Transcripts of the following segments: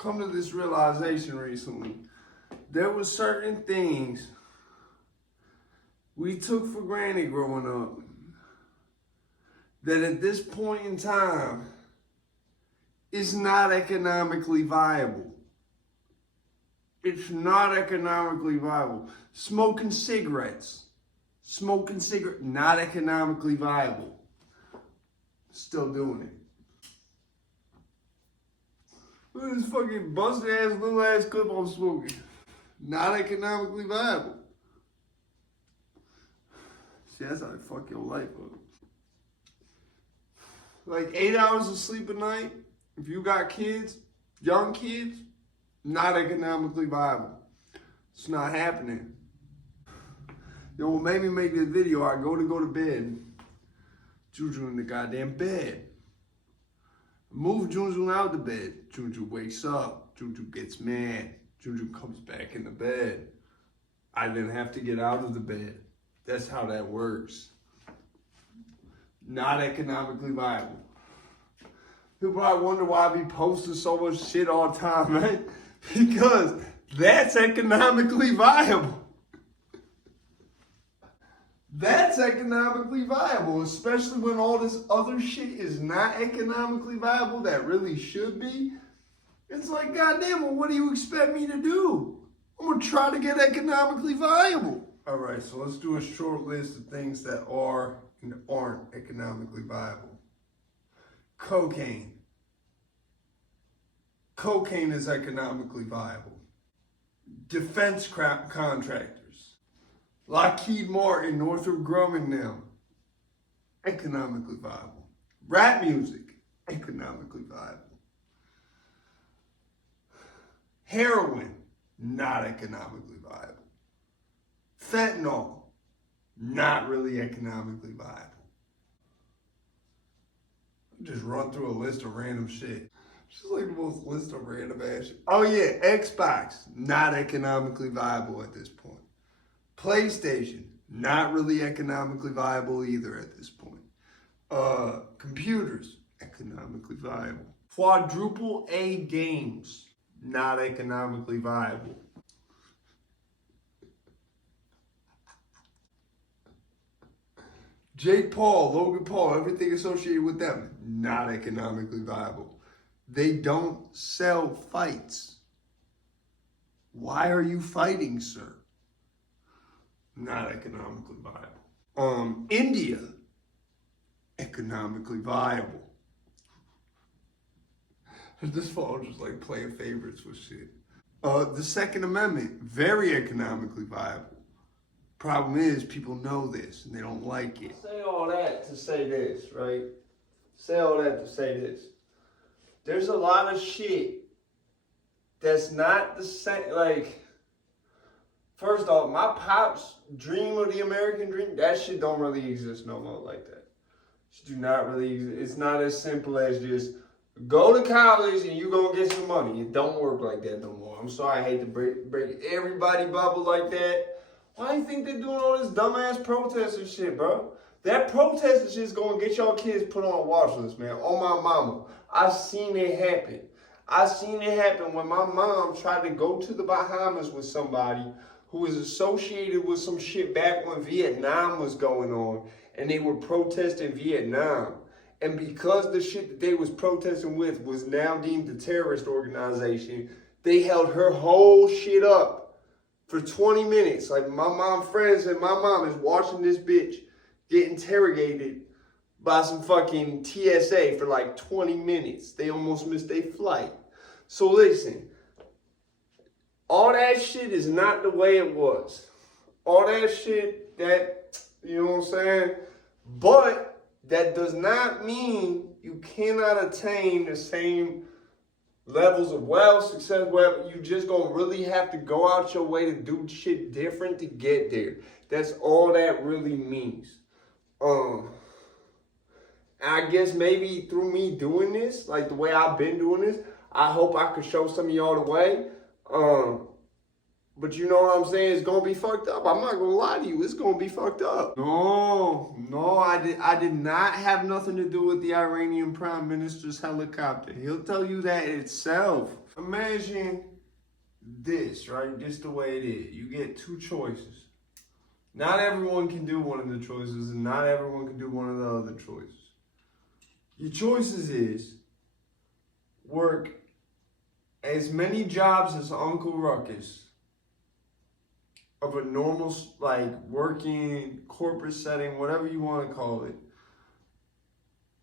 come to this realization recently. There were certain things we took for granted growing up that at this point in time is not economically viable. It's not economically viable. Smoking cigarettes, not economically viable. Still doing it. Look at this fucking busted ass little ass clip I'm smoking. Not economically viable. See, that's how they fuck your life up. Like 8 hours of sleep a night, if you got kids, young kids, not economically viable. It's not happening. You know what made me make this video? I go to bed. Juju in the goddamn bed. Move Juju out the bed. Juju wakes up. Juju gets mad. Juju comes back in the bed. I didn't have to get out of the bed. That's how that works. Not economically viable. People probably wonder why I be posting so much shit all the time, right? Because that's economically viable. That's economically viable, especially when all this other shit is not economically viable that really should be. It's like, goddamn, well, what do you expect me to do? I'm gonna try to get economically viable. All right, so let's do a short list of things that are and aren't economically viable. Cocaine. Cocaine is economically viable. Defense contractors. Lockheed Martin, Northrop Grumman now. Economically viable. Rap music. Economically viable. Heroin. Not economically viable. Fentanyl. Not really economically viable. Just run through a list of random shit. Just like the most list of random ass shit. Oh yeah, Xbox, not economically viable at this point. PlayStation, not really economically viable either at this point. Computers, economically viable. Quadruple A games, not economically viable. Jake Paul, Logan Paul, everything associated with them, not economically viable. They don't sell fights. Why are you fighting, sir? Not economically viable. India, economically viable. This phone just like playing favorites with shit. The Second Amendment, very economically viable. Problem is, people know this and they don't like it. Say all that to say this, right? Say all that to say this. There's a lot of shit that's not the same. Like, first off, my pop's dream of the American dream, that shit don't really exist no more like that. It do not really exist. It's not as simple as just go to college and you gonna get some money. It don't work like that no more. I'm sorry, I hate to break everybody bubble like that. Why do you think they're doing all this dumbass protest and shit, bro? That protest is just gonna get y'all kids put on a watch list, man. On my mama. I've seen it happen. I've seen it happen when my mom tried to go to the Bahamas with somebody who was associated with some shit back when Vietnam was going on and they were protesting Vietnam. And because the shit that they was protesting with was now deemed a terrorist organization, they held her whole shit up for 20 minutes. Like my mom friends and my mom is watching this bitch get interrogated by some fucking TSA for like 20 minutes. They almost missed their flight. So listen, all that shit is not the way it was. All that shit that, you know what I'm saying? But that does not mean you cannot attain the same levels of wealth, success, whatever. You just gonna really have to go out your way to do shit different to get there. That's all that really means. I guess maybe through me doing this, like the way I've been doing this, I hope I could show some of y'all the way. But you know what I'm saying? It's gonna be fucked up. I'm not gonna lie to you. It's gonna be fucked up. No, I did not have nothing to do with the Iranian Prime Minister's helicopter. He'll tell you that itself. Imagine this, right? Just the way it is. You get two choices. Not everyone can do one of the choices, and not everyone can do one of the other choices. Your choices is work as many jobs as Uncle Ruckus of a normal, like, working corporate setting, whatever you want to call it.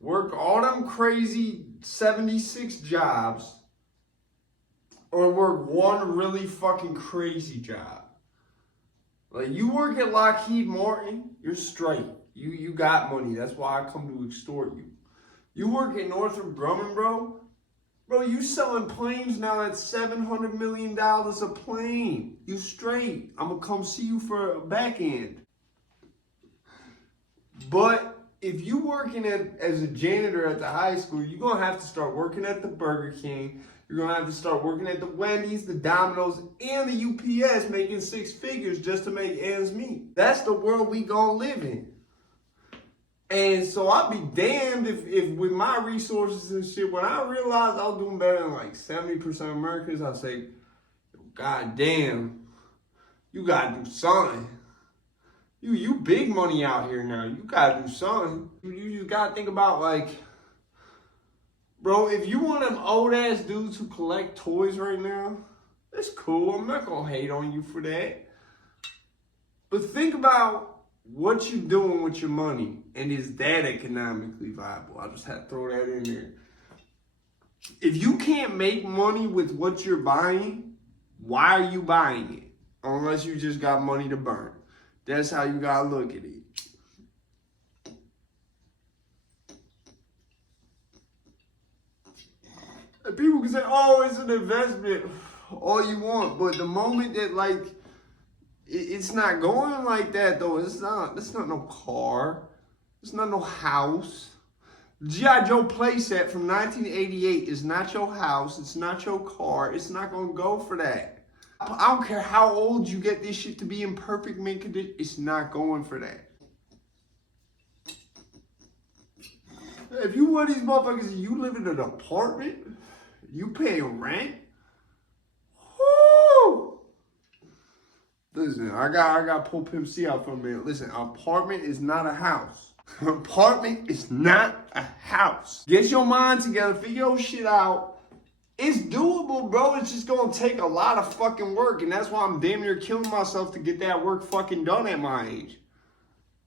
Work all them crazy 76 jobs, or work one really fucking crazy job. Like, you work at Lockheed Martin, you're straight. You got money. That's why I come to extort you. You work at Northrop Grumman, bro. Bro, you selling planes now at $700 million a plane. You straight. I'm going to come see you for a back end. But if you working as a janitor at the high school, you're going to have to start working at the Burger King. You're going to have to start working at the Wendy's, the Domino's, and the UPS, making 6 figures just to make ends meet. That's the world we going to live in. And so I'd be damned if with my resources and shit, when I realized I was doing better than like 70% of Americans, I'd say, God damn, you gotta do something. You big money out here now. You gotta do something. You just gotta think about, like, bro, if you one of them old ass dudes who collect toys right now, that's cool. I'm not gonna hate on you for that. But think about what you doing with your money, and is that economically viable? I just had to throw that in there. If you can't make money with what you're buying, why are you buying it? Unless you just got money to burn. That's how you gotta look at it. And people can say, oh, it's an investment, all you want. But the moment that, like, it's not going like that, though. It's not no car. It's not no house. G.I. Joe playset from 1988 is not your house. It's not your car. It's not going to go for that. I don't care how old you get this shit to be in perfect mint condition. It's not going for that. If you one of these motherfuckers and you live in an apartment, you paying rent, whoo! Listen, I got pull Pimp C out for a minute. Listen, apartment is not a house. Apartment is not a house. Get your mind together, figure your shit out. It's doable, bro. It's just gonna take a lot of fucking work, and that's why I'm damn near killing myself to get that work fucking done at my age.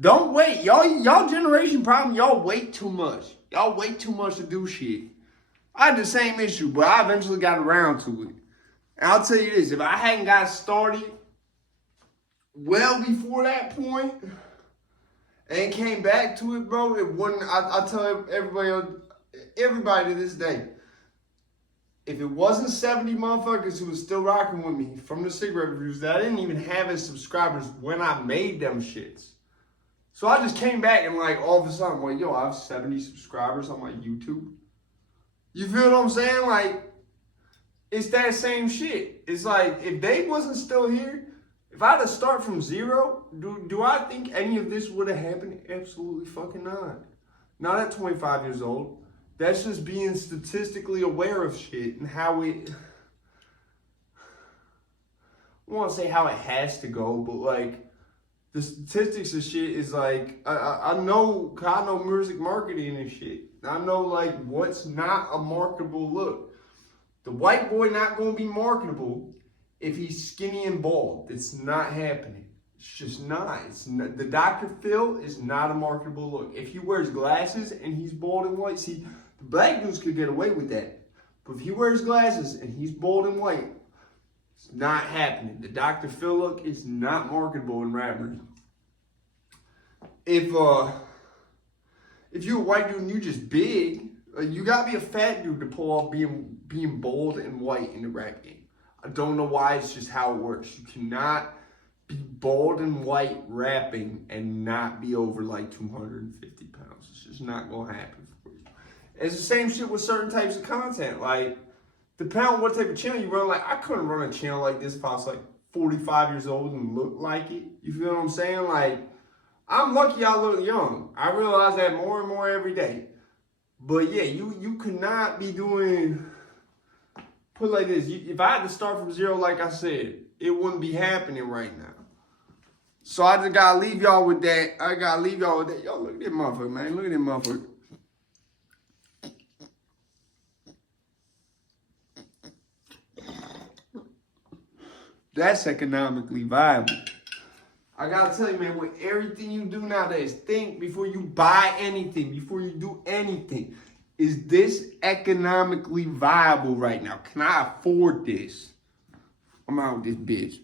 Don't wait. Y'all generation problem, y'all wait too much. Y'all wait too much to do shit. I had the same issue, but I eventually got around to it. And I'll tell you this, if I hadn't got started well before that point and came back to it, bro, it wouldn't. I tell everybody to this day, if it wasn't 70 motherfuckers who was still rocking with me from the cigarette reviews, that I didn't even have as subscribers when I made them shits. So I just came back and, like, all of a sudden, like, yo, I have 70 subscribers on my YouTube. You feel what I'm saying? Like, it's that same shit. It's like, if they wasn't still here, if I had to start from zero, do I think any of this would have happened? Absolutely fucking not. Not at 25 years old. That's just being statistically aware of shit and how it, I don't want to say how it has to go, but, like, the statistics of shit is like, I know music marketing and shit. I know, like, what's not a marketable look. The white boy not going to be marketable if he's skinny and bald. It's not happening. It's just not. The Dr. Phil is not a marketable look. If he wears glasses and he's bald and white, see, the black dudes could get away with that. But if he wears glasses and he's bald and white, it's not happening. The Dr. Phil look is not marketable in rappers. If you're a white dude and you're just big, you gotta be a fat dude to pull off being bold and white in the rap game. I don't know why, it's just how it works. You cannot be bold and white rapping and not be over like 250 pounds. It's just not gonna happen for you. It's the same shit with certain types of content. Like, depending on what type of channel you run, like, I couldn't run a channel like this if I was like 45 years old and look like it. You feel what I'm saying? Like, I'm lucky I look young. I realize that more and more every day. But yeah, you could not be doing, put it like this. If I had to start from zero, like I said, it wouldn't be happening right now. So I just gotta leave y'all with that. Yo, look at that motherfucker, man. Look at that motherfucker. That's economically viable. I gotta tell you, man, with everything you do nowadays, think before you buy anything, before you do anything. Is this economically viable right now? Can I afford this? I'm out with this bitch.